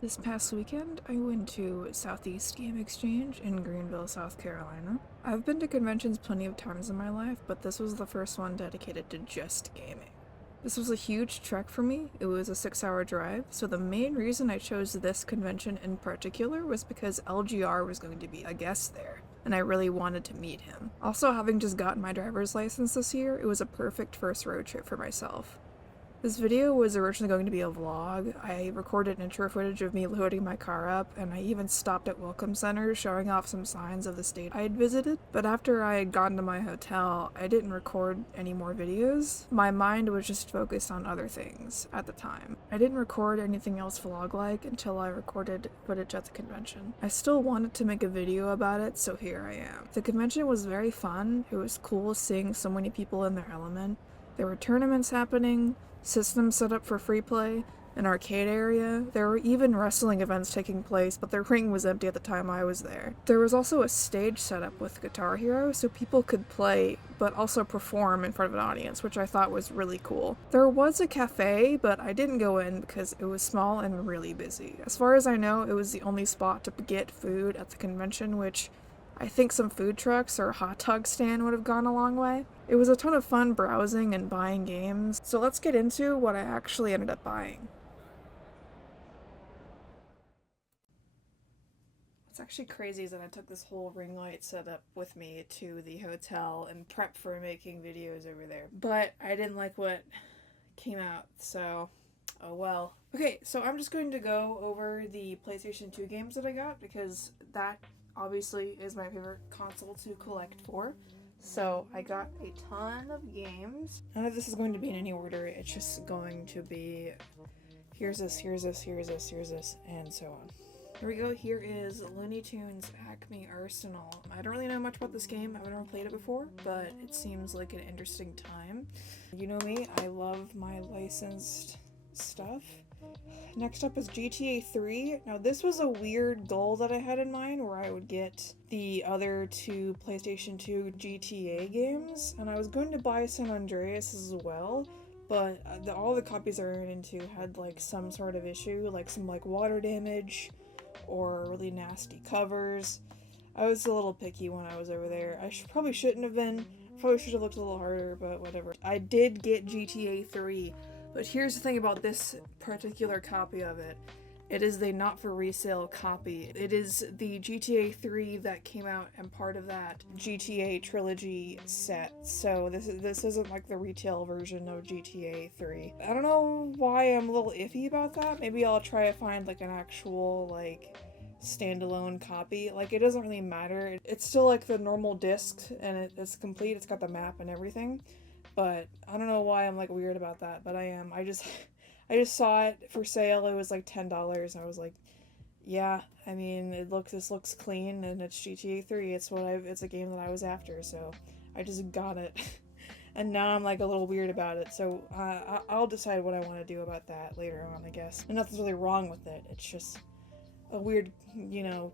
This past weekend, I went to Southeast Game Exchange in Greenville, South Carolina. I've been to conventions plenty of times in my life, but this was the first one dedicated to just gaming. This was a huge trek for me. It was a 6-hour drive, so the main reason I chose this convention in particular was because LGR was going to be a guest there, and I really wanted to meet him. Also, having just gotten my driver's license this year, it was a perfect first road trip for myself. This video was originally going to be a vlog. I recorded intro footage of me loading my car up, and I even stopped at Welcome Center showing off some signs of the state I had visited. But after I had gotten to my hotel, I didn't record any more videos. My mind was just focused on other things at the time. I didn't record anything else vlog-like until I recorded footage at the convention. I still wanted to make a video about it, so here I am. The convention was very fun. It was cool seeing so many people in their element. There were tournaments happening, systems set up for free play, an arcade area. There were even wrestling events taking place, but the ring was empty at the time I was there. There was also a stage set up with Guitar Hero, so people could play, but also perform in front of an audience, which I thought was really cool. There was a cafe, but I didn't go in because it was small and really busy. As far as I know, it was the only spot to get food at the convention, which I think some food trucks or a hot dog stand would have gone a long way. It was a ton of fun browsing and buying games, so let's get into what I actually ended up buying. What's actually crazy is that I took this whole ring light setup with me to the hotel and prepped for making videos over there. But I didn't like what came out, so oh well. Okay, so I'm just going to go over the PlayStation 2 games that I got because that obviously is my favorite console to collect for. So I got a ton of games. None of this is going to be in any order. It's just going to be here's this, here's this, here's this, here's this, and so on. Here we go. Here is Looney Tunes Acme Arsenal. I don't really know much about this game. I've never played it before, but it seems like an interesting time. You know me, I love my licensed stuff. Next up is GTA 3. Now this was a weird goal that I had in mind where I would get the other two PlayStation 2 GTA games, and I was going to buy San Andreas as well, but all the copies I ran into had like some sort of issue, like some like water damage or really nasty covers. I was a little picky when I was over there. I probably shouldn't have been. Probably should have looked a little harder, but whatever. I did get GTA 3. But here's the thing about this particular copy of it. It is the not for resale copy. It is the GTA 3 that came out and part of that GTA trilogy set. So this isn't like the retail version of GTA 3. I don't know why I'm a little iffy about that. Maybe I'll try to find like an actual like standalone copy. Like it doesn't really matter. It's still like the normal disc and it's complete. It's got the map and everything. But I don't know why I'm like weird about that, but I am. I just saw it for sale. It was like $10 and I was like, yeah, I mean, this looks clean and it's GTA 3. It's a game that I was after, so I just got it. And now I'm like a little weird about it. So I'll decide what I want to do about that later on, I guess. And nothing's really wrong with it. It's just a weird,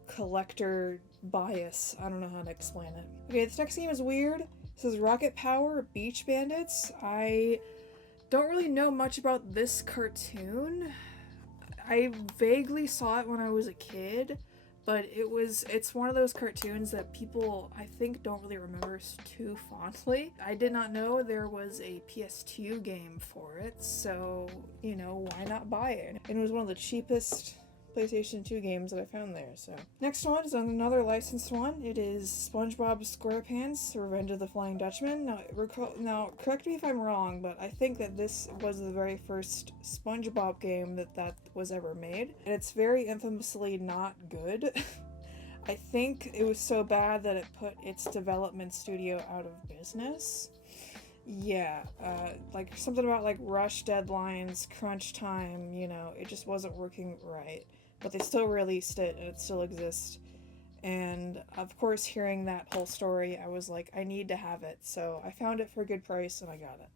collector bias. I don't know how to explain it. Okay, this next game is weird. This is Rocket Power Beach Bandits. I don't really know much about this cartoon. I vaguely saw it when I was a kid, but it's one of those cartoons that people, I think, don't really remember too fondly. I did not know there was a PS2 game for it, so, why not buy it? And it was one of the cheapest PlayStation 2 games that I found there, so. Next one is another licensed one. It is SpongeBob SquarePants, Revenge of the Flying Dutchman. Now, correct me if I'm wrong, but I think that this was the very first SpongeBob game that was ever made, and it's very infamously not good. I think it was so bad that it put its development studio out of business. Yeah, like something about like rush deadlines, crunch time, it just wasn't working right. But they still released it and it still exists. And of course, hearing that whole story, I was like, I need to have it. So I found it for a good price and I got it.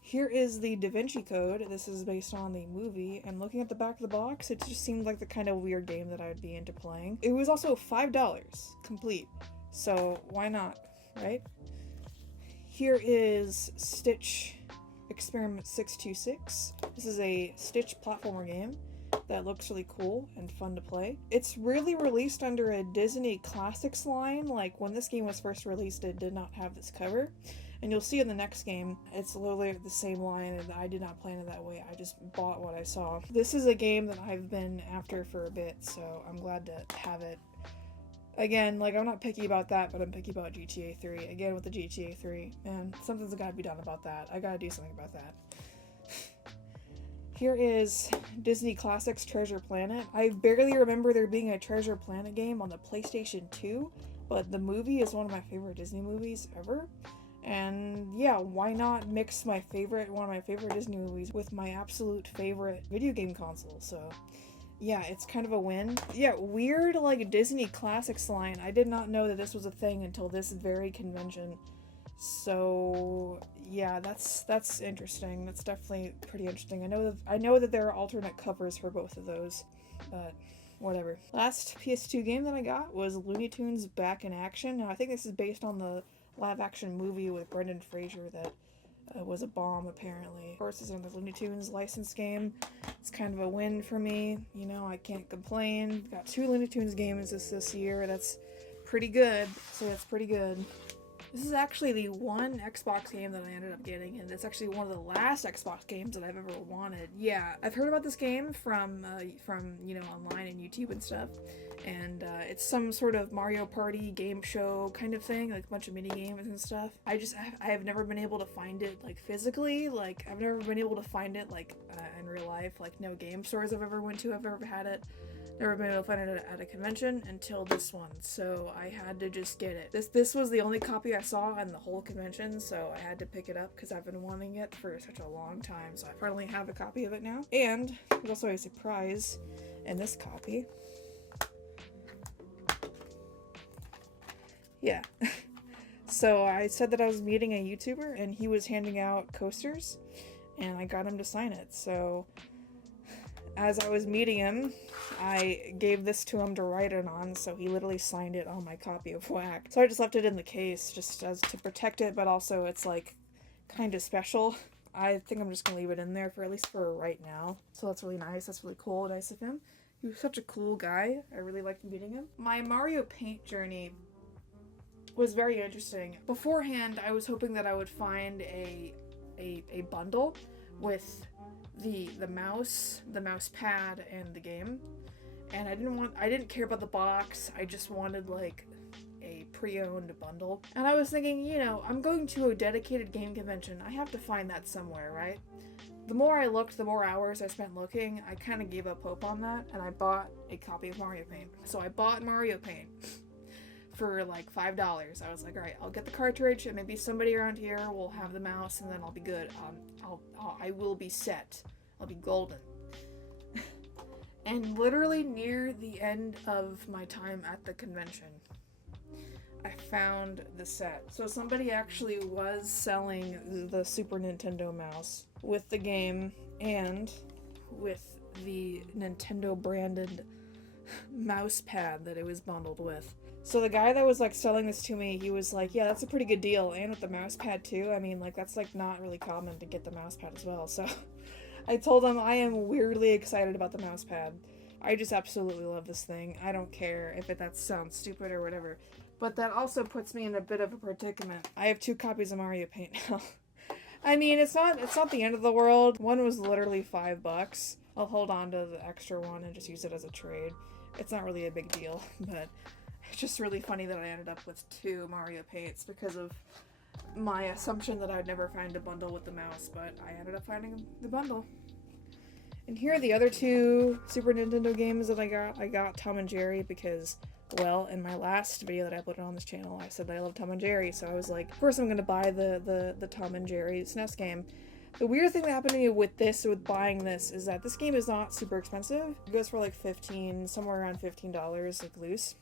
Here is the Da Vinci Code. This is based on the movie, and looking at the back of the box, it just seemed like the kind of weird game that I would be into playing. It was also $5 complete, so why not, right? Here is Stitch Experiment 626. This is a Stitch platformer game that looks really cool and fun to play. It's really released under a Disney Classics line. Like, when this game was first released, it did not have this cover. And you'll see in the next game, it's literally the same line, and I did not plan it that way. I just bought what I saw. This is a game that I've been after for a bit, so I'm glad to have it. Again, like, I'm not picky about that, but I'm picky about GTA 3. Again, with the GTA 3, man, something's gotta be done about that. I gotta do something about that. Here is Disney Classics Treasure Planet. I barely remember there being a Treasure Planet game on the PlayStation 2, but the movie is one of my favorite Disney movies ever. And yeah, why not mix one of my favorite Disney movies with my absolute favorite video game console? So yeah, it's kind of a win. Yeah, weird like Disney Classics line. I did not know that this was a thing until this very convention. So yeah, that's interesting. That's definitely pretty interesting. I know that there are alternate covers for both of those, but whatever. Last PS2 game that I got was Looney Tunes Back in Action. Now I think this is based on the live-action movie with Brendan Fraser that was a bomb, apparently. Of course, it's in the Looney Tunes licensed game. It's kind of a win for me. You know, I can't complain. Got 2 Looney Tunes games this year. That's pretty good. So that's pretty good. This is actually the one Xbox game that I ended up getting, and it's actually one of the last Xbox games that I've ever wanted. Yeah, I've heard about this game from you know, online and YouTube and stuff, and it's some sort of Mario Party game show kind of thing, like a bunch of mini games and stuff. I have never been able to find it like physically. Like, I've never been able to find it like in real life. Like, no game stores I've ever went to have ever had it. Never been able to find it at a convention until this one, so I had to just get it. This was the only copy I saw in the whole convention, so I had to pick it up because I've been wanting it for such a long time. So I finally have a copy of it now, and there's also a surprise in this copy. Yeah. So I said that I was meeting a YouTuber, and he was handing out coasters, and I got him to sign it. So as I was meeting him, I gave this to him to write it on, so he literally signed it on my copy of Whack. So I just left it in the case, just as to protect it, but also it's like kind of special. I think I'm just gonna leave it in there for at least for right now. So that's really nice. That's really cool. Nice of him. He was such a cool guy. I really liked meeting him. My Mario Paint journey was very interesting. Beforehand, I was hoping that I would find a bundle with the mouse pad, and the game. And I didn't care about the box. I just wanted like a pre-owned bundle. And I was thinking, you know, I'm going to a dedicated game convention. I have to find that somewhere, right? The more I looked, the more hours I spent looking, I kind of gave up hope on that, and I bought a copy of Mario Paint. So I bought Mario Paint for like $5. I was like, all right, I'll get the cartridge, and maybe somebody around here will have the mouse, and then I'll be good. I will be set. I'll be golden. And literally near the end of my time at the convention, I found the set. So somebody actually was selling the Super Nintendo mouse with the game and with the Nintendo branded mouse pad that it was bundled with. So the guy that was like selling this to me, he was like, yeah, that's a pretty good deal, and with the mouse pad too. I mean, like, that's like not really common to get the mouse pad as well. So I told him I am weirdly excited about the mouse pad. I just absolutely love this thing. I don't care if that sounds stupid or whatever. But that also puts me in a bit of a predicament. I have 2 copies of Mario Paint now. I mean, it's not the end of the world. One was literally $5. I'll hold on to the extra one and just use it as a trade. It's not really a big deal, but it's just really funny that I ended up with 2 Mario Paints because of my assumption that I'd never find a bundle with the mouse, but I ended up finding the bundle. And here are the other 2 Super Nintendo games that I got. I got Tom and Jerry because, well, in my last video that I uploaded on this channel, I said that I love Tom and Jerry, so I was like, of course I'm gonna buy the Tom and Jerry SNES game. The weird thing that happened to me with buying this, is that this game is not super expensive. It goes for like somewhere around $15, like loose.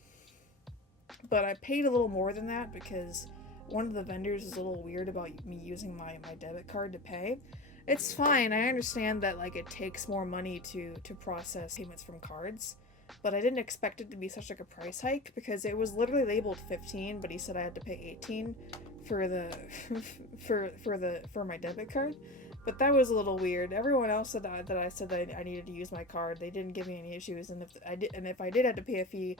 But I paid a little more than that because one of the vendors is a little weird about me using my debit card to pay. It's fine, I understand that like it takes more money to process payments from cards, but I didn't expect it to be such like a price hike because it was literally labeled 15, but he said I had to pay 18 for the for my debit card. But that was a little weird. Everyone else that I said that I needed to use my card, they didn't give me any issues, and if I did have to pay a fee,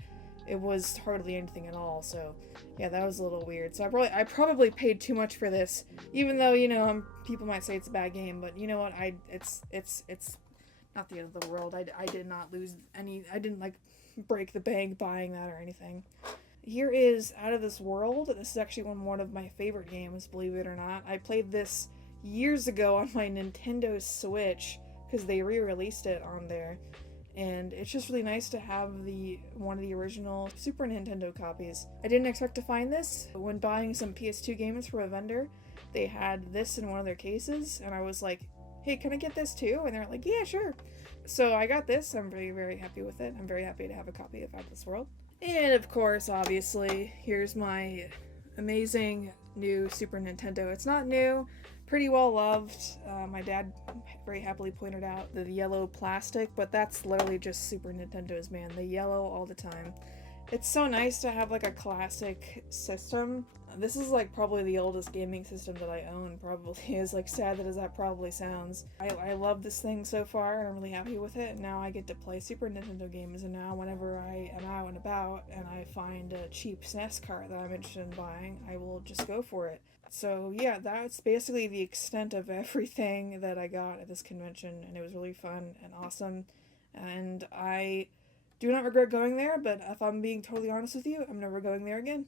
it was hardly anything at all. So yeah, that was a little weird. So I probably paid too much for this, even though people might say it's a bad game, but you know what? It's not the end of the world. I did not lose any. I didn't like break the bank buying that or anything. Here is Out of This World. This is actually one of my favorite games, believe it or not. I played this years ago on my Nintendo Switch because they re-released it on there, and it's just really nice to have the one of the original Super Nintendo copies. I didn't expect to find this when buying some PS2 games from a vendor. They had this in one of their cases, and I was like, "Hey, can I get this too?" And they're like, "Yeah, sure." So I got this. I'm very, very happy with it. I'm very happy to have a copy of Out of This World. And of course, obviously, here's my amazing new Super Nintendo. It's not new, pretty well loved. My dad very happily pointed out the yellow plastic, but that's literally just Super Nintendo's, man. The yellow all the time. It's so nice to have like a classic system. This is like probably the oldest gaming system that I own, probably, as like sad as that probably sounds. I love this thing so far, and I'm really happy with it. And now I get to play Super Nintendo games, and now whenever I am out and about and I find a cheap SNES cart that I'm interested in buying, I will just go for it. So yeah, that's basically the extent of everything that I got at this convention, and it was really fun and awesome. And I do not regret going there, but if I'm being totally honest with you, I'm never going there again.